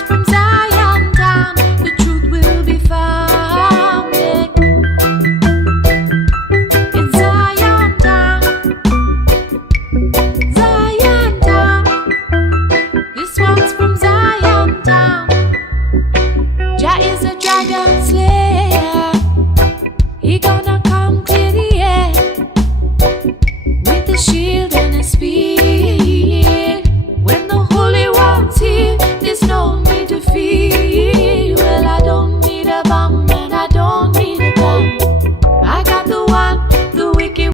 one's from Zion town, the truth will be found. Yeah. In Zion town, Zion town. This one's from Zion town. Jah is a dragon slayer. He gonna come clear the air with a shield and a spear.